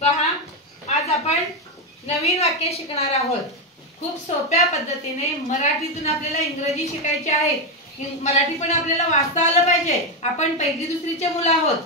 पहा, आज आपण नवीन वाक्य शिकणार आहोत। खूप सोप्या पद्धतीने मराठीतून आपल्याला इंग्रजी शिकायचे आहे। मराठी पण आपल्याला वाचता आलं पाहिजे। आपण पहिली दुसरीचे मुलं आहोत।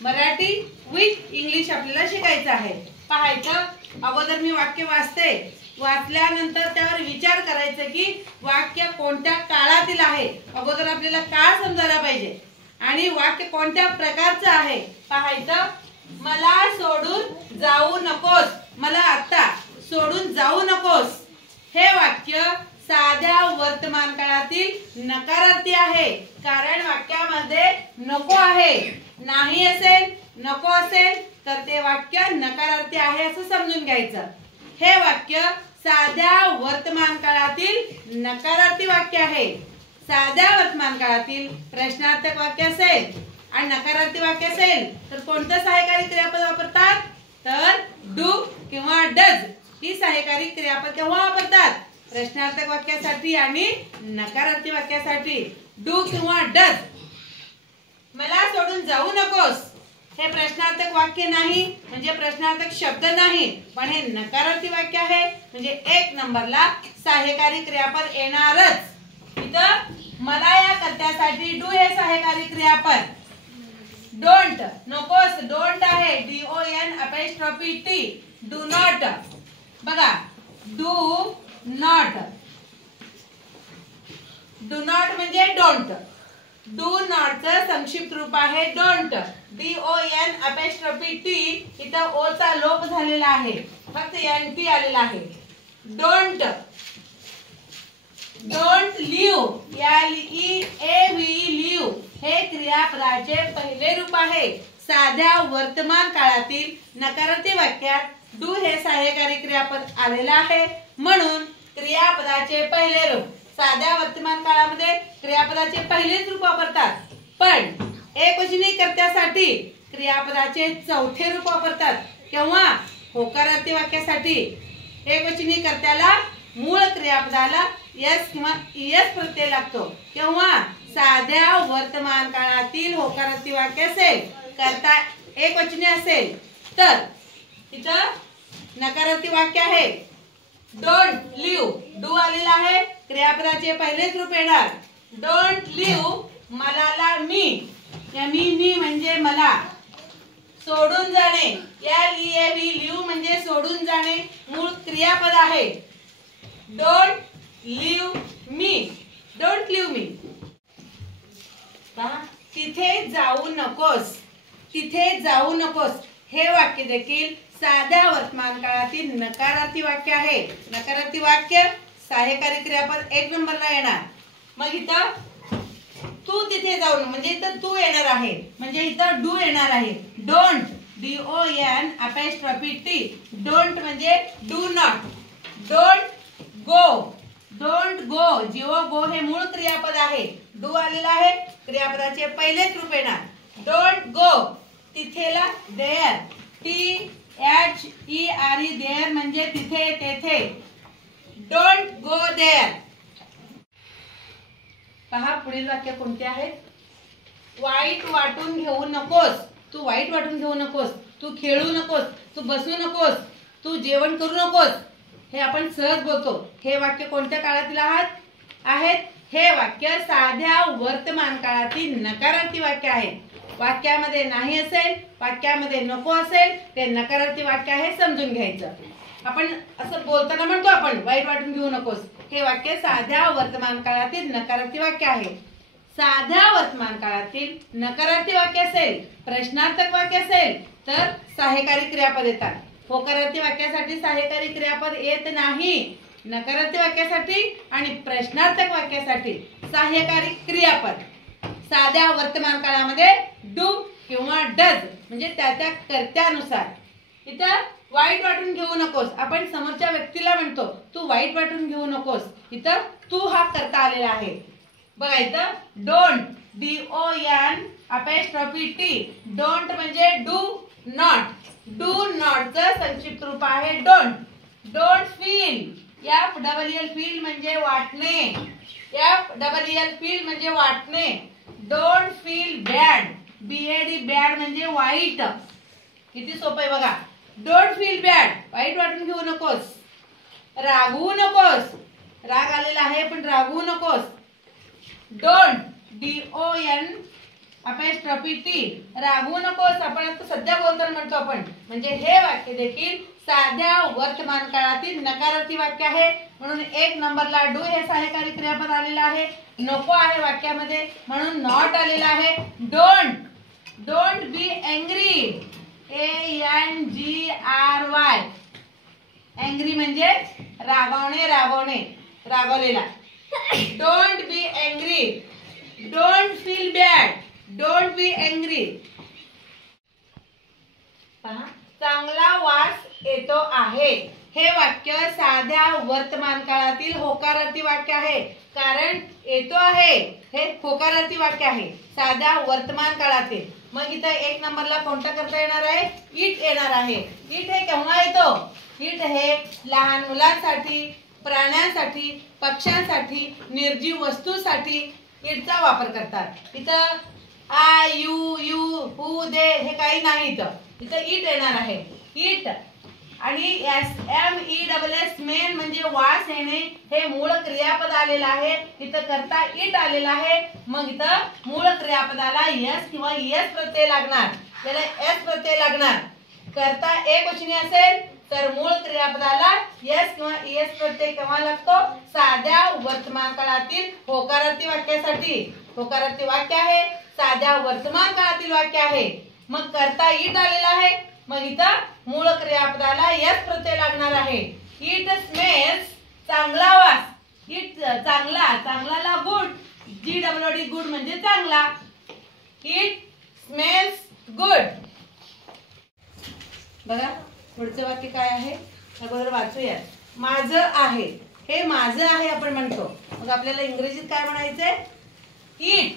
मराठी विथ इंग्लिश आपल्याला शिकायचं आहे। पाहायचं, अगोदर मी वाक्य वाचते, वाचल्यानंतर त्यावर विचार करायचा की वाक्य कोणत्या काळातील आहे। अगोदर आपल्याला काळ समजायला पाहिजे आणि वाक्य कोणत्या प्रकारचं आहे पाहायचं। मला सोडून जाऊ नकोस, मला आता सोडून जाऊ नकोस हे वाक्य साध्या वर्तमान काळातील नकारार्थी आहे। कारण वाक्यामध्ये नको आहे, नाही असेल, नको असेल तर ते वाक्य नकारार्थी आहे असं समजून घ्यायचं। हे वाक्य साध्या वर्तमान काळातील नकारार्थी वाक्य आहे। साध्या वर्तमान काळातील प्रश्नार्थक वाक्य असेल आणि नकारार्थी वाक्य असेल तर कोणतं सहाय्यकारी क्रियापद वापरतात? तर डू किंवा डज ही सहाय्यकारी क्रियापद केव्हा वापरतात? प्रश्नार्थक वाक्यासाठी आणि नकारार्थी वाक्यासाठी डू किंवा डज। मला सोडून जाऊ नकोस हे प्रश्नार्थक वाक्य नाही, म्हणजे प्रश्नार्थक शब्द नाही, पण हे नकारार्थी वाक्य आहे, म्हणजे एक नंबरला सहाय्यकारी क्रियापद येणारच। इथं मला या कर्त्यासाठी डू हे सहाय्यकारी क्रियापद, डोंट नकोस डोंट आहे DONT, डू नॉट बघा, डू नॉट, डू नॉट म्हणजे डोंट, डू नॉट चं संक्षिप्त रूप आहे डोंट, DONT। इथं ओ चा लोप झालेला आहे, फक्त NT आलेला आहे। डोंट, डोंट लिव्ह, लिव्ह हे क्रियापदाचे पहिले रूप आहे। साध्या वर्तमान काळातील नकारार्थी वाक्यात डू हे सहाय्यकारी क्रियापद आलेला आहे, म्हणून क्रियापदाचे पहिले रूप साध्या वर्तमान काळामध्ये क्रियापदाचे पहिलेच रूप वापरतात, पण एकवचनी कर्त्यासाठी क्रियापदाचे चौथे रूप वापरतात। केव्हा? होकारार्थी वाक्यासाठी एकवचनी कर्त्याला मूळ क्रियापदाला यस किंवा ईएस प्रत्यय लागतो। केव्हा? साध्या वर्तमान काळातील होकारार्थी वाक्य असेल, कर्ता एकवचनी असेल तर। इथं नकारार्थी वाक्य आहे डोंट लिव्ह, डू आलेला आहे, क्रियापदाचे पहिलेच रूप येणार डोंट लिव्ह, मलाला मी, मी म्हणजे मला, सोडून जाणे लिव्ह म्हणजे सोडून जाणे मूळ क्रियापद आहे। Don't leave me, don't leave me. तिथे जाऊ नकोस, तिथे जाऊ नकोस हे वाक्य देखील साध्या वर्तमान काळातील नकारार्थी वाक्य आहे। नकारार्थी वाक्य सहाय्यकारी क्रियापद एक नंबरला येणार। मग इथं तू तिथे जाऊ म्हणजे इथं तू येणार आहे, म्हणजे इथं डू येणार आहे। डोंट, DONT, डोंट म्हणजे do not. Don't go, don't go, go हे मूळ क्रियापद आहे, डू आलेला आहे, क्रियापदाचे पहिलेच रूप येणार डोंट गो। तिथेला देअर, THERE देअर म्हणजे तिथे तेथे, डोंट गो देअर। पहा पुढील वाक्य कोणते आहेत? वाईट वाटून घेऊ नकोस, तू वाईट वाटून घेऊ नकोस, तू खेळू नकोस, तू बसू नकोस, तू जेवण करू नकोस हे आपण सहज बोलतो। हे वाक्य कोणत्या काळातील आहेत? हे वाक्य साध्या वर्तमान काळातील नकारार्थी वाक्य आहे। वाक्यामध्ये नाही असेल, वाक्यामध्ये नको असेल, ते नकारार्थी वाक्य आहे समजून घ्यायचं। आपण असं बोलताना म्हणतो आपण वाईट वाटून घेऊ नकोस, हे वाक्य साध्या वर्तमान काळातील नकारार्थी वाक्य आहे। साध्या वर्तमान काळातील नकारार्थी वाक्य असेल, प्रश्नार्थक वाक्य असेल तर सहाय्यकारी क्रियापद येतात। होकारार्थी वाक्यासाठी सहाय्यकारी क्रियापद येत नाही। नकारार्थी वाक्यासाठी आणि प्रश्नार्थक वाक्यासाठी सहाय्यकारी क्रियापद साध्या वर्तमान काळामध्ये डू किंवा डज म्हणजे त्या त्या कर्त्यानुसार। इथं वाईट वाटून घेऊ नकोस, आपण समोरच्या व्यक्तीला म्हणतो तू वाईट वाटून घेऊ नकोस, इथं तू हा कर्ता आलेला आहे। बघा इथं डोंट, DONT, डोंट म्हणजे डू नॉट, डू नॉट चं संक्षिप्त रूप आहे don't. Don't feel, FEEL feel म्हणजे वाटणे, FEEL म्हणजे वाटणे। Don't feel bad, BAD bad म्हणजे वाईट। किती सोपं आहे बघा, डोंट फील बॅड, वाईट वाटून घेऊ नकोस, रागवू नकोस, राग आलेला आहे पण रागवू नकोस. डोंट DON अपॉस्ट्रोफी T, रागवू नकोस. आपण आता सध्या बोलताना म्हणतो आपण, म्हणजे हे वाक्य देखील साध्या वर्तमान काळातील नकारार्थी वाक्य आहे. म्हणून 1 नंबरला डू हे सहाय्यकारी क्रियापद आलेलं आहे. नको आहे वाक्यामध्ये म्हणून नॉट आलेला आहे. Don't be angry, ANGRY, angry म्हणजे रागवणे, रागवलेला. Don't be angry, don't feel bad, don't be angry. चांगला वास येतो आहे, हे वाक्य साध्या वर्तमान काळातील होकारार्थी वाक्य आहे. कारण येतो आहे हे होकारार्थी वाक्य आहे साध्या वर्तमान काळातील. मग इथं 1 नंबरला कोणता करता येणार आहे? इट येणार आहे. इट हे केव्हा येतो? इट हे लहान मुलांसाठी, प्राण्यांसाठी, पक्ष्यांसाठी, निर्जीव वस्तूसाठी इटचा वापर करतात. इथं आय, यू, हू, दे हे काही नाही. इथं इट येणार आहे. इट आणि SMESS मेन म्हणजे वास येणे हे मूळ क्रियापद आलेलं आहे. इथं करता इट आलेला आहे. मग इथं मूळ क्रियापदाला यस किंवा यस प्रत्यय लागणार, त्याला एस प्रत्यय लागणार. करता एकवचनी असेल तर मूळ क्रियापदाला यस किंवा एस प्रत्यय केव्हा लागतो? साध्या वर्तमान काळातील होकारार्थी वाक्यासाठी. होकारार्थी वाक्य आहे, साध्या वर्तमान काळातील वाक्य आहे. मग करता इट आलेला आहे, मग इथं मूळ क्रियापदाला यस प्रत्यय लागणार आहे. इट स्मेल्स, चांगला वास. इट चांगला, चांगलाला गुड, GOOD, गुड म्हणजे चांगला. It smells good. बघा पुढचं वाक्य काय आहे अगोदर वाचूया. माझं आहे, हे माझं आहे आपण म्हणतो. मग आपल्याला इंग्रजीत काय म्हणायचंय? इट,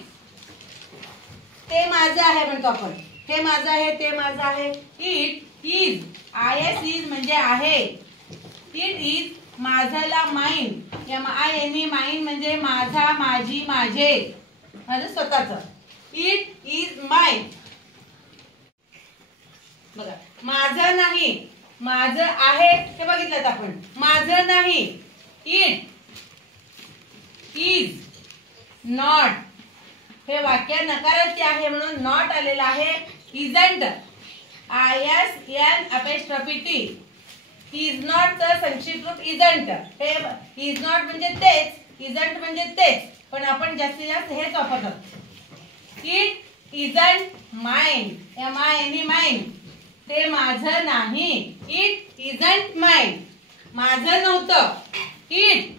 ते माझं आहे म्हणतो आपण. हे माझं आहे, ते माझं आहे. इट इज, IS इज म्हणजे आहे. इट इज माझला माइन, MINE माइन म्हणजे माझा, माझी, माझे, माझं स्वतःच. It is mine. बघा माझं नाही, माझं आहे हे बघितलं आपण. माझं नाही. इट इज नॉट, हे वाक्य नकारार्थी आहे म्हणून नॉट आलेलं आहे. Isn't, ISN apostrophe T, is not चा संक्षिप्त रूप इजंट. हे इज नॉट म्हणजे तेच, इजंट म्हणजे तेच, पण आपण जास्तीत जास्त हेच वापरतो. It isn't mine, MINE mine, ते माझं नाही. इट इजंट माइन, माझं नव्हतं. इट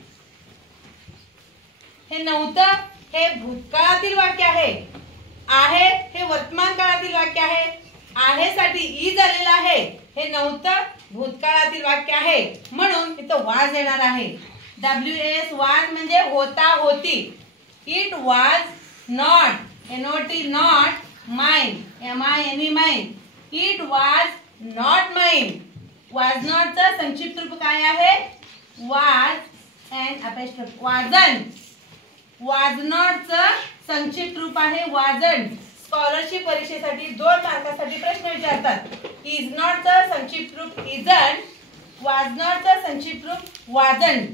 हे नव्हतं हे भूतकाळातील वाक्य आहे. आहे हे वर्तमान काळातील वाक्य आहे. आहे साठी इज आलेला आहे. हे नव्हतं भूतकाळातील वाक्य आहे म्हणून इथं वाज येणार आहे. WAS वाज म्हणजे होता, होती. इट वाज not, NOT not mine, MINE mine. It वाज नॉट माइन. वाज नॉट चा संक्षिप्त रूप काय आहे? वाज अँड अपॉस्ट्रोफी, वाजन. वाज नॉट चा संक्षिप्त रूप आहे वाजन. स्कॉलरशिप परीक्षेसाठी 2 मार्कासाठी प्रश्न विचारतात. इज नॉट चा संक्षिप्त रूप इजंट, वाज नॉट चा संक्षिप्त रूप वाजन.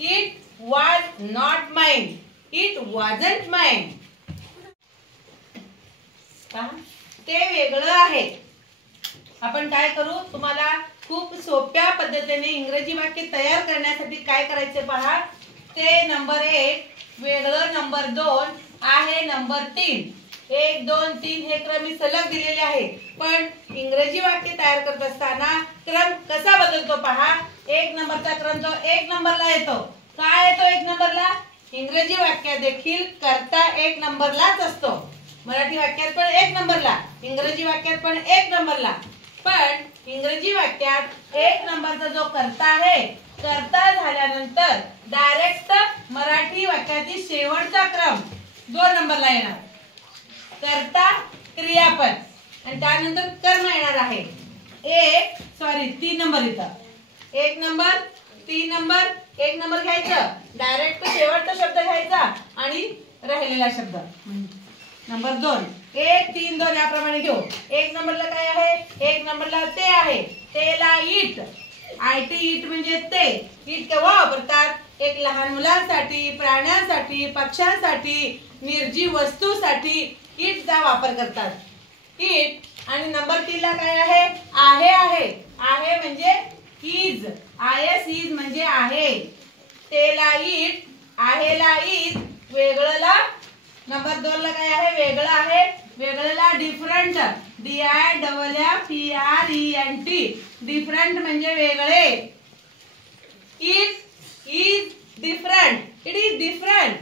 इट वाज not mine, it wasn't mine. ते वेगळं आहे. आपण काय करू, तुम्हाला खूप सोप्या पद्धतीने इंग्रजी वाक्य तयार करण्यासाठी काय करायचे पहा. ते नंबर 1 वेगळं, नंबर 2 आहे, नंबर 3, 1, 2, 3 हे क्रम मी सलग दिलेले आहे. पण इंग्रजी वाक्य तयार करत असताना क्रम कसा बदलतो पहा. 1 नंबरचा क्रम जो 1 नंबरला येतो. काय येतो 1 नंबरला? इंग्रजी वाक्यात देखील कर्ता 1 नंबरलाच असतो. मराठी वाक्यात पण 1 नंबरला, इंग्रजी वाक्यात पण 1 नंबरला. पण इंग्रजी वाक्यात 1 नंबरचा जो कर्ता आहे, कर्ता झाल्यानंतर डायरेक्ट मराठी वाक्यातील शेवटचा क्रम 2 नंबरला येणार. कर्ता, क्रियापद आणि त्यानंतर कर्म येणार आहे. 3 नंबर इथं 1 नंबर, 3 नंबर, 1 नंबर घ्यायचं, डायरेक्ट शेवटचा शब्द घ्यायचा आणि राहिलेला शब्द नंबर 2. 1 3 2 याप्रमाणे घेऊ. 1 नंबरला काय आहे? 1 नंबरला ते आहे. तेला ईट. IT ईट म्हणजे ते. ईट केव्हा वापरतात? एक लहान मुलांसाठी, प्राण्यांसाठी, पक्ष्यांसाठी, निर्जीव वस्तूसाठी ईटचा वापर करतात. ईट. आणि नंबर 3 ला काय आहे? आहे. आहे म्हणजे इज. IS इज म्हणजे आहे. तेला ईट, आहेला इज, वेगळंला. नंबर 2 ला काय आहे? वेगळं आहे. वेगळंला डिफरंट. DIFFERENT. डिफरंट म्हणजे वेगळे. It is different. It is different.